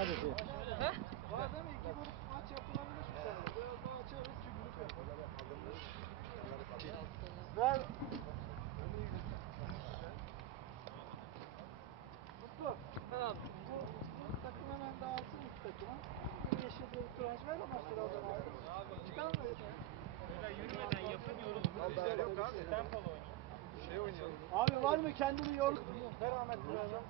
Sadece. He? Var değil mi? İki grup maç yapılabilir şu sene. Biraz daha açarız. İki grup yapalım. Ver. Mutlu. Tamam. Bu takım hemen dağılsın üst takıma. Bir yeşil bir turuncu ver o maçları oradan abi. Çıkar mı? Yok abi. Tempolu Şey oynayalım. Abi var mı kendini yor? Ver Ahmet birazdan.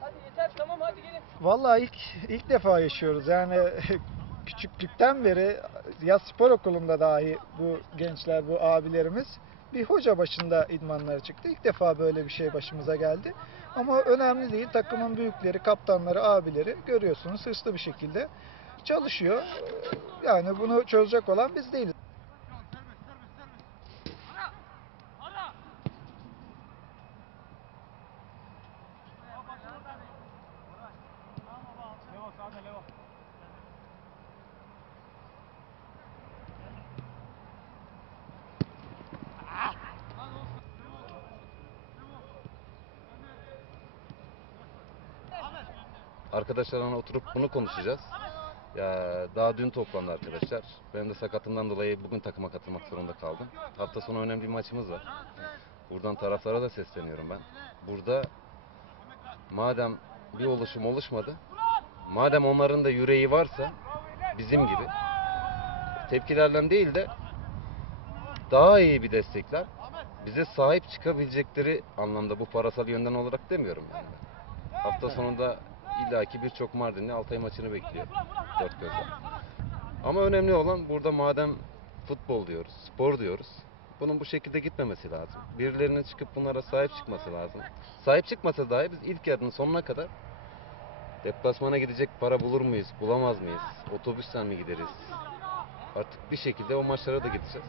Hadi yeter tamam hadi gelin. Vallahi ilk ilk defa yaşıyoruz. Yani küçüklükten beri yaz spor okulunda dahi bu gençler, bu abilerimiz bir hoca başında idmanlara çıktı. İlk defa böyle bir şey başımıza geldi. Ama önemli değil. Takımın büyükleri, kaptanları, abileri görüyorsunuz hırslı bir şekilde çalışıyor. Yani bunu çözecek olan biz değiliz. Arkadaşlarla oturup bunu konuşacağız. Ya daha dün toplandı arkadaşlar. Ben de sakatımdan dolayı bugün takıma katılmak zorunda kaldım. Hafta sonu önemli bir maçımız var. Buradan taraflara da sesleniyorum ben. Burada madem bir oluşum oluşmadı, madem onların da yüreği varsa bizim gibi tepkilerle değil de daha iyi bir destekler bize sahip çıkabilecekleri anlamda bu parasal yönden olarak demiyorum yani. Hafta sonunda illaki birçok Mardinli Altay maçını bekliyor. Dört gözle. Ama önemli olan burada madem futbol diyoruz, spor diyoruz. Bunun bu şekilde gitmemesi lazım. Birilerinin çıkıp bunlara sahip çıkması lazım. Sahip çıkmasa dahi biz ilk yarının sonuna kadar deplasmana gidecek para bulur muyuz, bulamaz mıyız? Otobüsten mi gideriz? Artık bir şekilde o maçlara da gideceğiz.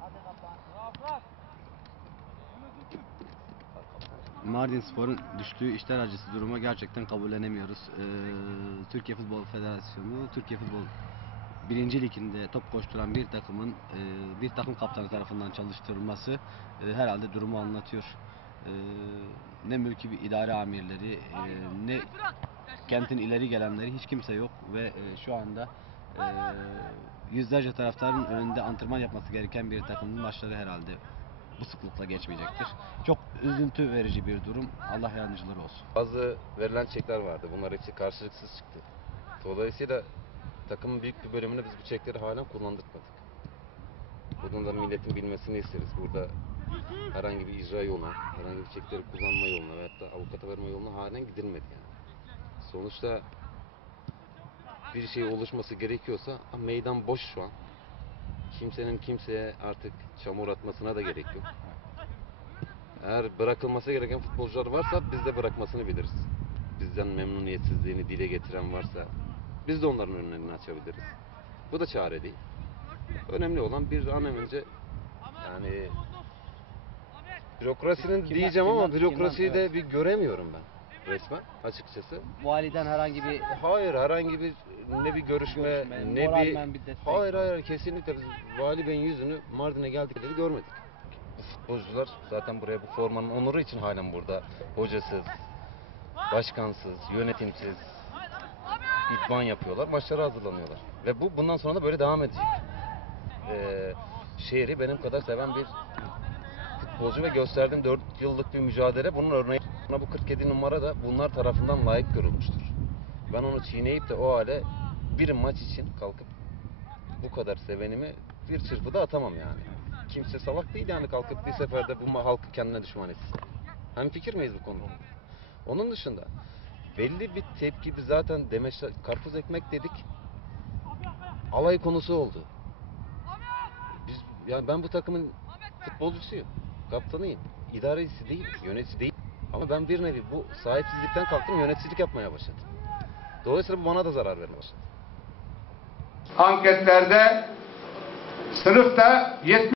Hadi kaptan. Mardin Spor'un düştüğü işler acısı duruma gerçekten kabullenemiyoruz. Ee, Türkiye Futbol Federasyonu, Türkiye Futbol birinci liginde top koşturan bir takımın e, bir takım kaptanı tarafından çalıştırılması e, herhalde durumu anlatıyor. E, ne mülki bir idare amirleri, e, ne kentin ileri gelenleri hiç kimse yok ve e, şu anda e, yüzlerce taraftarın önünde antrenman yapması gereken bir takımın maçları herhalde bu sıklıkla geçmeyecektir. Çok üzüntü verici bir durum. Allah yardımcıları olsun. Bazı verilen çekler vardı. Bunlar hepsi karşılıksız çıktı. Dolayısıyla takımın büyük bir bölümünü biz bu çekleri halen kullandırmadık. Bunun da milletin bilmesini isteriz. Burada herhangi bir icra yoluna, herhangi bir çekleri kullanma yoluna veyahut da avukata verme yoluna halen gidilmedi yani. Sonuçta bir şey oluşması gerekiyorsa "Ah, meydan boş şu an. Kimsenin kimseye artık çamur atmasına da gerek yok. Eğer bırakılması gereken futbolcular varsa biz de bırakmasını biliriz. Bizden memnuniyetsizliğini dile getiren varsa biz de onların önlerini açabiliriz. Bu da çare değil. Önemli olan bir an önce yani bürokrasinin Kimler- diyeceğim ama kimler- bürokrasiyi kimler- de bir göremiyorum ben resmen açıkçası. Validen herhangi bir Hayır herhangi bir ne bir görüşme, Görüşme, ne moralmen bir, bir destek hayır hayır kesinlikle biz Vali Bey'in yüzünü Mardin'e geldikleri görmedik. Bu futbolcular zaten buraya bu formanın onuru için halen burada. Hocasız, başkansız, yönetimsiz idman yapıyorlar, maçlara hazırlanıyorlar. Ve bu bundan sonra da böyle devam edecek. Ee, şehri benim kadar seven bir futbolcu ve gösterdiğim 4 yıllık bir mücadele bunun örneği. Bu 47 numara da bunlar tarafından layık görülmüştür. Ben onu çiğneyip de o hale bir maç için kalkıp bu kadar sevenimi bir çırpıda atamam yani. Kimse salak değil yani kalkıp bir seferde bu halkı kendine düşman etsin. Hem fikir miyiz bu konuda? Onun dışında belli bir tepki biz zaten demeç karpuz ekmek dedik. Alay konusu oldu. Biz yani ben bu takımın Futbolcusuyum, kaptanıyım, idarecisi değil, yönetici değil. Ama ben bir nevi bu sahipsizlikten kalktım yöneticilik yapmaya başladım. Dolayısıyla bu bana da zarar vermeye başladı. anketlerde sınıfta 70